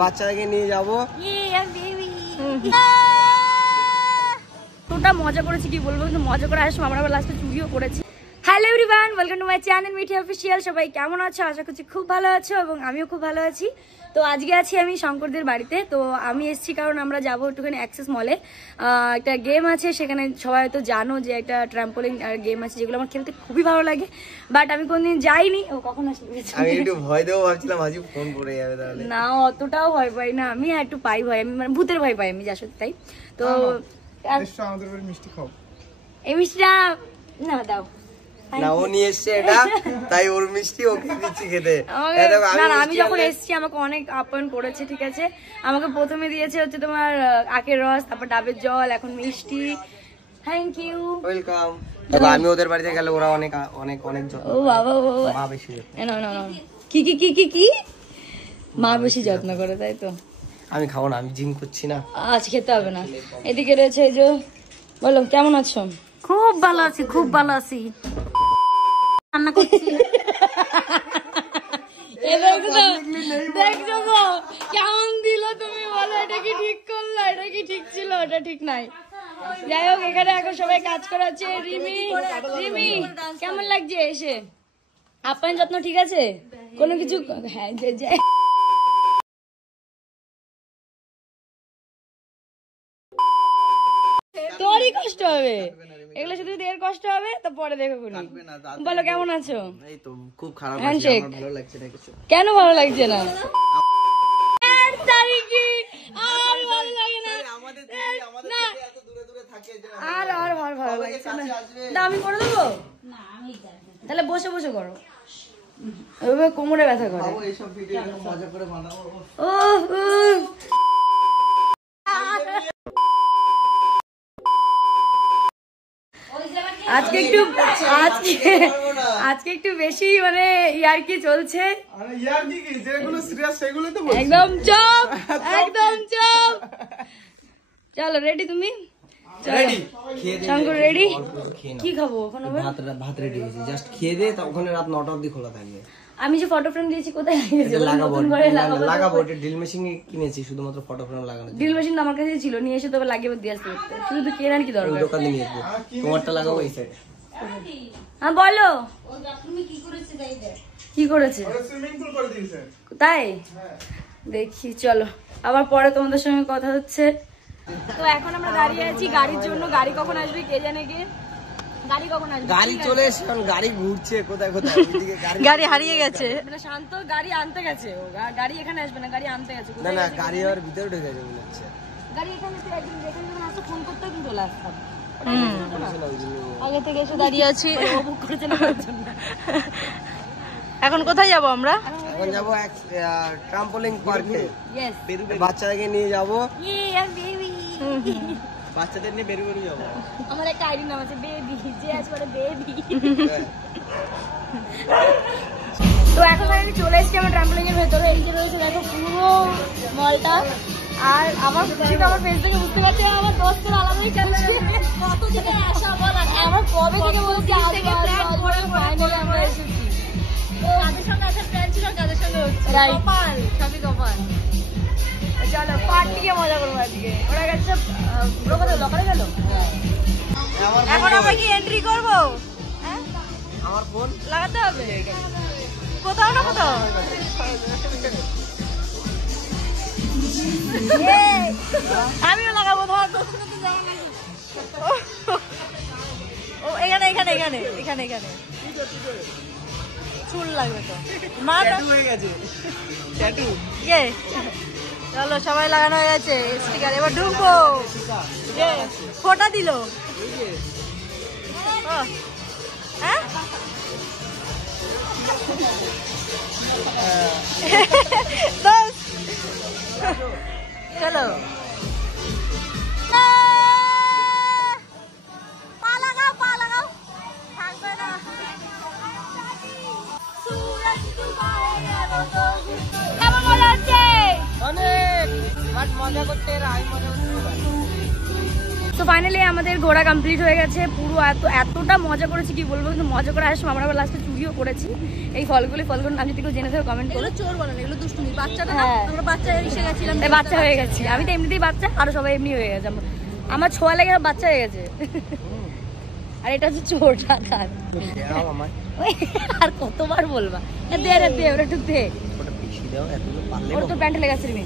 বাচ্চাকে নিয়ে যাবো। তোটা মজা করেছি কি বলবো, কিন্তু মজা করে আসবো আমরা আবার লাস্টে চুরিও করেছি। Hello everyone, welcome to my channel Mithi official. সবাই কেমন আছো? আশা করছি খুব ভালো আছো এবং আমিও খুব ভালো আছি। তো আজকে আছি আমি শঙ্করদের বাড়িতে। তো আমি এসেছি কারণ আমরা যাবো একটুখানি অ্যাক্সেস মলে। একটা গেম আছে সেখানে, সবাই হয়তো জানো যে একটা ট্রাম্পোলিন আর গেম আছে যেগুলো আমার খেলতে খুবই ভালো লাগে, বাট আমি কোনদিন যাইনি। ও কখন আসবে? আমি একটু ভয় দেবো ভাবছিলাম, আজ ফোন পড়ে যাবে তাহলে। না অতটাও ভয় পাই না আমি, একটু পাই ভয়, আমি মানে ভূতের ভয় পাই আমি, যা সত্যি তাই। তো আমাদের বাড়ি মিষ্টি খাও। এই মিষ্টিটা না দাও না, ও নিয়ে এসছে এটা, তাই ওর মিষ্টি ওকে দিচ্ছি খেতে। না না, আমি যখন এসেছি আমাকে অনেক আপ্যায়ন করেছে, ঠিক আছে। আমাকে প্রথমে দিয়েছে হচ্ছে তোমার আখের রস, তারপর ডাবের জল, এখন মিষ্টি। Thank you, welcome. আমি ওদের বাড়িতে গেলে ওরা অনেক অনেক অনেক যত্ন। ও বাবা মা বেশি না না না, কি কি কি কি কি মা বেশি যত্ন করে, তাই তো। আমি খাবো না, আমি জিম করছি না, আজ খেতে হবে না। এদিকে রয়েছে এই যে, বলো কেমন আছো? খুব ভালো আছি, খুব ভালো আছি। রান্না করছি। দেখছো গো কেমন দিল, তুমি বলো এটা কি ঠিক করলো? এটা কি ঠিক ছিল? এটা ঠিক নাই। যাই হোক, এখানে এখন সবাই কাজ করাচ্ছে। রিমি রিমি কেমন লাগছে এসে? আপ্যায়ন যত্ন ঠিক আছে? কোনো কিছু? হ্যাঁ তোরই কষ্ট হবে, এগুলো শুধু এর কষ্ট হবে তো পরে দেখো। বলো কেমন আছো? এই তো খুব খারাপ আছি, আমার ভালো লাগছে না কিছু। কেন ভালো লাগছে না? আর তারিখি আর ভালো লাগে না, আমাদের এত দূরে দূরে থাকে যে আর ভালো লাগছে না। তা আমি করে দেবো না, আমি তাহলে বসে বসে করো, ওইভাবে কোমরে ব্যথা করে। এইসব ভিডিও মজা করে বানাবো। আজকে একটু বেশি মানে ইয়ার্কি চলছে। একদম চুপ, একদম চুপ। চলো রেডি তুমি? শঙ্কর রেডি? কি খাবো ওখানে? ভাত রেডি হয়েছে, জাস্ট খেয়ে দে। ওখানে রাত 9টা অবধি খোলা থাকবে। আমি যে ফটো ফ্রেম দিয়েছি কোথায় লাগাবো? এটা ড্রিল মেশিন কিনেছি শুধুমাত্র ফটো ফ্রেম লাগানো। ড্রিল মেশিন আমার কাছে ছিল, নিয়ে এসে তবে লাগিয়ে দিয়ে আসতে হতো। শুধু তো কেনার কি দরকার? দোকানে নিয়ে আসবো, তোমারটা লাগাবো এই সাইডে। হ্যাঁ বলো কি করেছে? তাই দেখি, চলো আবার পরে তোমাদের সঙ্গে কথা হচ্ছে। তো এখন আমরা দাঁড়িয়ে আছি গাড়ির জন্য। গাড়ি কখন আসবে কে জানে, কে গাড়ি কখন আসবে? গাড়ি চলে এসে গাড়ি ঘুরছে কোথায় কোথায়, গাড়ি হারিয়ে গেছে। মানে শান্ত গাড়ি আনতে গেছে, ও গাড়ি এখানে আসবে না, গাড়ি আনতে গেছে। না না, গাড়ি আর ভিতরে ঢুকে গেছে মনে হচ্ছে। গাড়ি এখানে একদিন যেখানে যখন আসতো ফোন করতে কিন্তু চলে আসতাম। আগে থেকে এসে দাঁড়িয়ে আছি, এখন কোথায় যাবো আমরা? এখন যাবো ট্রাম্পোলিন পার্কে, বাচ্চাদেরকে নিয়ে যাবো। বাচ্চাদের নিয়ে বেরু বেরু যাবো। আমার একটা আইডি নাম আছে বেবি, যে আছে বলে বেবি। তো এখন আমি চলে এসেছি আমার ট্রাম্পোলিন এর ভেতরে। এই যে রয়েছে দেখো পুরো মলটা। আর আমার আমার ফেস থেকে বুঝতে পারছি আমার দোস্তরা আলাদাই কাছে কত থেকে আসা বলা, আমার কবে থেকে বলছি ফাইনালি আমরা এসেছি। তো কাদের সঙ্গে আসার প্ল্যান ছিল, কাদের সঙ্গে হচ্ছে কপাল, সবই কপাল। চলো পার্টিকে মজা করবো আজকে। ওরা গেছে লকারে গেল। এখন আমরা কি এন্ট্রি করবো? হ্যাঁ আমার ফোন লাগাতে হবে কোথাও না কোথাও। আমিও লাগাবো ধর। ও এখানে এখানে এখানে এখানে এখানে চুল লাগবে তো, মা হয়ে গেছে ট্যাটু। চলো সবাই লাগানো হয়ে গেছে স্টিকার, এবার ঢুকবো। ফোটা দিল। হ্যাঁ চলো পা লাগাও, পা লাগাও, থাকবে না। কেমন মজা হচ্ছে? অনেক মজা করতে, তো ফাইনালি আমাদের ঘোরা কমপ্লিট হয়ে গেছে পুরো। এতটা মজা করেছি কি বলবো, কিন্তু মজা করে আসলাম আমরা, আবার লাস্টে চুরিও করেছি এই ফলগুলো আমি যদি কেউ জেনে থাকো কমেন্ট করো। চোর বলেন এগুলো, দুষ্টুমি বাচ্চাটা, আমরা বাচ্চা এসে গেছিলাম, বাচ্চা হয়ে গেছি। আমি তো এমনিতেই বাচ্চা, আরো সবাই এমনি হয়ে গেছে, আমার ছোঁয়া লেগে বাচ্চা হয়ে গেছে। আর এটা হচ্ছে চোর ডাকাত। আর কতবার বলবা দে রে দে, ওটা একটু দে, ওর তো প্যান্টে লেগেছে রে।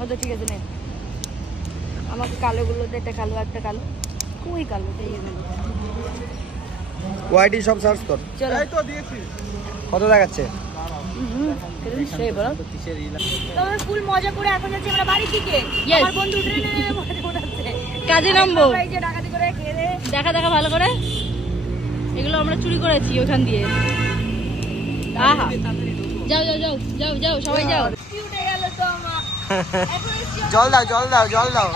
ও তো ঠিক আছে নে, আমাকে কালো গুলো দে, একটা কালো একটা কালো, কই কালো ওয়াইটি সব সার্চ কর। চলো এই তো দিয়েছি, কত দেখাচ্ছে? সেই বলো তো ফুল মজা করে এখন যাচ্ছি আমরা বাড়ির দিকে। আমার বন্ধু ট্রেনে ওঠাচ্ছে, কাজে নামবো। এই যে ডাকাতি করে খেলে দেখা দেখা ভালো করে, এগুলো আমরা চুরি করেছি ওখান দিয়ে। আহা যাও যাও যাও যাও যাও সবাই যাও। উঠে গেল তো আমার, জল দাও জল দাও জল দাও,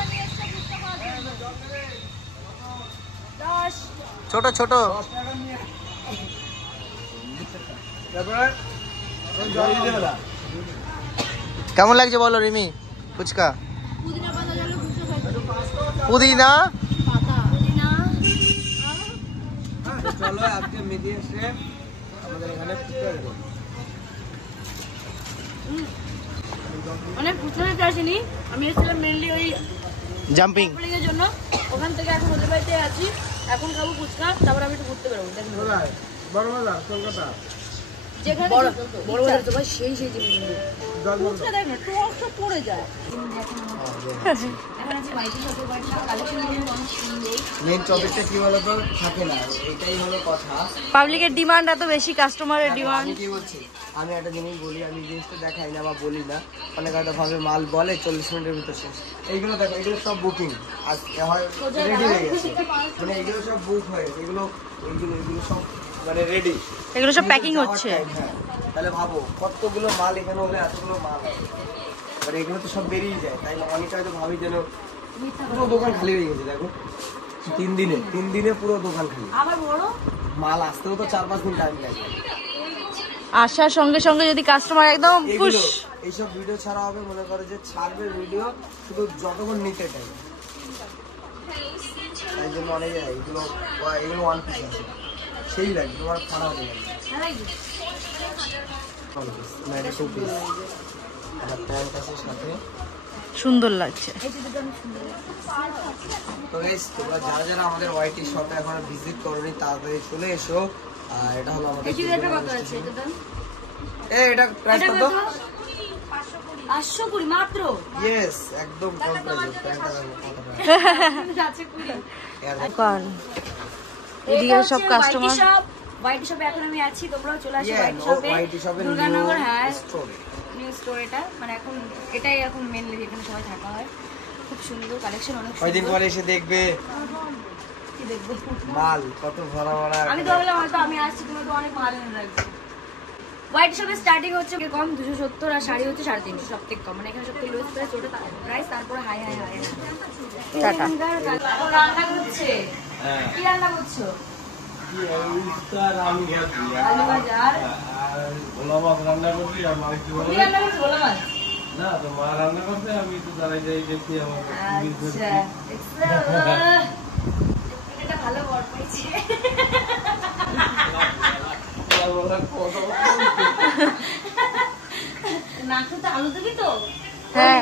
ছোট ছোট। কেমন লাগছে বলো রিমি ফুচকা? পুদিনা চলো আজকে মিলি এসে আমাদের এখানে মানে ফুচকা খেতে আসিনি, আমি এসেছিলাম মেনলি ওই জাম্পিং এর জন্য। ওখান থেকে এখন ওদের বাড়িতে আছি, এখন খাবো ফুচকা, তারপর আমি একটু ঘুরতে বেরোবো। বড় বাজার কলকাতা, যেখানে বড় বাজার তো ভাই সেই সেই জিনিস ফুচকা দেখ না টক টক পড়ে যায়। এখন আছে বাইকে শপের বাড়ি, কালেকশন অনেক সুন্দর। মেইন টপিকটা কি বলতো থাকে না, এটাই হলো কথা। পাবলিকের ডিমান্ড এত বেশি, কাস্টমারের ডিমান্ড। আমি কি বলছি, আমি একটা জিনিস বলি, আমি জিনিসটা দেখাই না বা বলি না, অনেক একটা ভাবে মাল বলে 40 মিনিটের ভিতর শেষ। এইগুলো দেখো, এগুলো সব বুকিং আর রেডি হয়ে গেছে, মানে এগুলো সব বুক হয়ে গেছে, এগুলো এগুলো সব মানে রেডি, এগুলো সব প্যাকিং হচ্ছে। তাহলে ভাবো কতগুলো মাল এখানে হলে এতগুলো মাল হয়, মানে এগুলো তো সব বেরিয়ে যায়। তাই না, অনেকে হয়তো ভাবি যেন পুরো দোকান খালি হয়ে গেছে। দেখো 3 দিনে পুরো দোকান খালি। আবার বড় মাল আসতেও তো 4-5 দিন টাইম লাগে। আসার সঙ্গে সঙ্গে যদি কাস্টমার একদম খুশ। এইসব ভিডিও ছাড়া হবে, মনে করে যে ছাড়বে ভিডিও শুধু যতক্ষণ নিতে টাইম, তাই জন্য অনেকে এগুলো ওয়ান পিস আছে, সেই লাগে তোমার খারাপ হবে না। সুন্দর লাগছে। তো গাইস তোমরা যারা যারা আমাদের ওয়াইটি শপে এখন ভিজিট করোনি তাড়াতাড়ি চলে এসো। আর এটা হলো আমাদের এটা প্রাইস কত? 520 মাত্র। ইয়েস একদম কম প্রাইস। এদিকে সব কাস্টমার ওয়াইটি শপে এখন আমি আছি, তোমরাও চলে আসো ওয়াইটি শপে দুর্গানগর। হ্যাঁ নিউ স্টোর এটা, মানে এখন এটাই এখন মেইনলি এখানে সবাই থাকা হয়। খুব সুন্দর কালেকশন, অনেক সুন্দর। কয়দিন পরে এসে দেখবে কি দেখবো মাল কত ভরা ভরা। আমি তো ভাবলাম হয়তো আমি আসছি তুমি তো অনেক মাল এনে রাখবে। হোয়াইট শপে স্টার্টিং হচ্ছে কম 270 আর শাড়ি হচ্ছে 350 সব থেকে কম, মানে এখানে সব থেকে লোয়েস্ট প্রাইস ওটা প্রাইস, তারপরে হাই হাই হাই টাটা। রান্না করছে, কি রান্না করছো? আলু ভাজা আর ভোলা মাছ রান্না করছি, আর মাছ কি রান্না করছো? ভোলা মাছ না তো মা রান্না করতে, আমি তো দাঁড়াই যাই দেখি আমার। আচ্ছা এটা ভালো বড় পেয়েছে। আলু দিবি তো? হ্যাঁ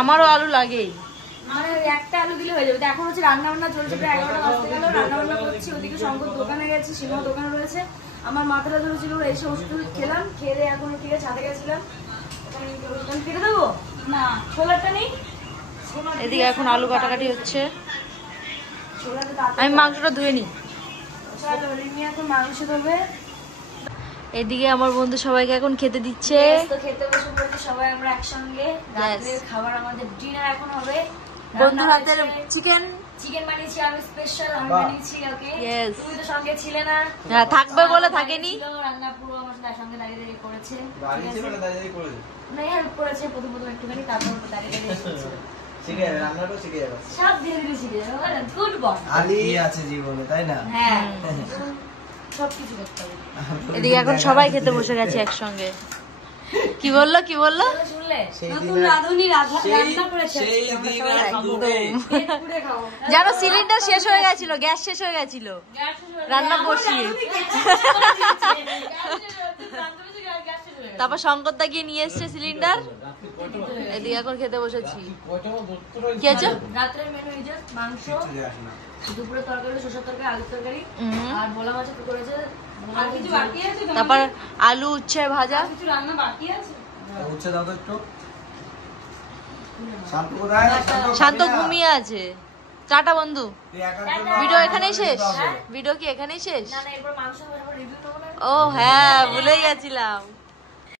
আমারও আলু লাগেই, মানে একটা আলু দিলে হয়ে যাবে। এখন হচ্ছে রান্না বান্না চলছে, প্রায় 11টা বাজতে গেল, রান্না বান্না করছি। ওদিকে শঙ্কর দোকানে গেছি, সীমা দোকানে রয়েছে। আমার মাথাটা ধরেছিল, এসে ওষুধ খেলাম, খেলে এখন ঠিক আছে ছাদে গেছিলাম। কেটে দেবো না, ছোলাটা নেই। এদিকে এখন আলু কাটাকাটি হচ্ছে, আমি মাংসটা ধুয়ে নিই। এখন মাংস ধোবে। এদিকে আমার বন্ধু সবাইকে এখন খেতে দিচ্ছে, তো খেতে বসে পড়েছি সবাই আমরা একসঙ্গে। রাতের খাবার আমাদের ডিনার এখন হবে। বন্ধুর হাতের চিকেন বানিয়েছি আমি স্পেশাল, আমি বানিয়েছি। ওকে তুমি তো সঙ্গে ছিলে না, হ্যাঁ থাকবে বলে থাকেনি। রান্না পুরো আমার সাথে সঙ্গে দাঁড়িয়ে দাঁড়িয়ে করেছে, না হেল্প করেছে প্রথম একটুখানি, তারপর দাঁড়িয়ে দাঁড়িয়ে এসেছে। শিখে যাবে, রান্নাটাও শিখে যাবে, সব ধীরে ধীরে শিখে যাবে। গুড বয় আলি আছে জীবনে, তাই না? হ্যাঁ সবকিছু করতে হবে। এদিকে এখন সবাই খেতে বসে গেছে একসঙ্গে। কি বললো কি বললো? শুনলে সেই নতুন দিন রাঁধুনি রান্না করেছে সেই দিন আর খাবো না। পেট পুড়ে খাও জানো সিলিন্ডার শেষ হয়ে গেছিল, গ্যাস শেষ হয়ে গেছিল রান্না বসিয়ে। তারপর শঙ্করদা গিয়ে নিয়ে এসছে সিলিন্ডার, এদিকে এখন খেতে বসেছি। কি আছে? রাত্রের মেনু এই যে মাংস, দুপুরে তরকারি শসার তরকারি, আলুর তরকারি আর ভোলা মাছ একটু করেছে। আর কিছু বাকি আছে? তারপর আলু উচ্ছে ভাজা। কিছু রান্না বাকি আছে? উচ্ছে দাও তো একটু। শান্ত কোথায়? শান্ত ঘুমিয়ে আছে। টাটা বন্ধু, তুই একার জন্য ভিডিও এখানেই শেষ? হবে। ভিডিও কি এখানেই শেষ? না না, এরপর মাংস রিভিউ নেবো না। ও হ্যাঁ, ভুলে গেছিলাম।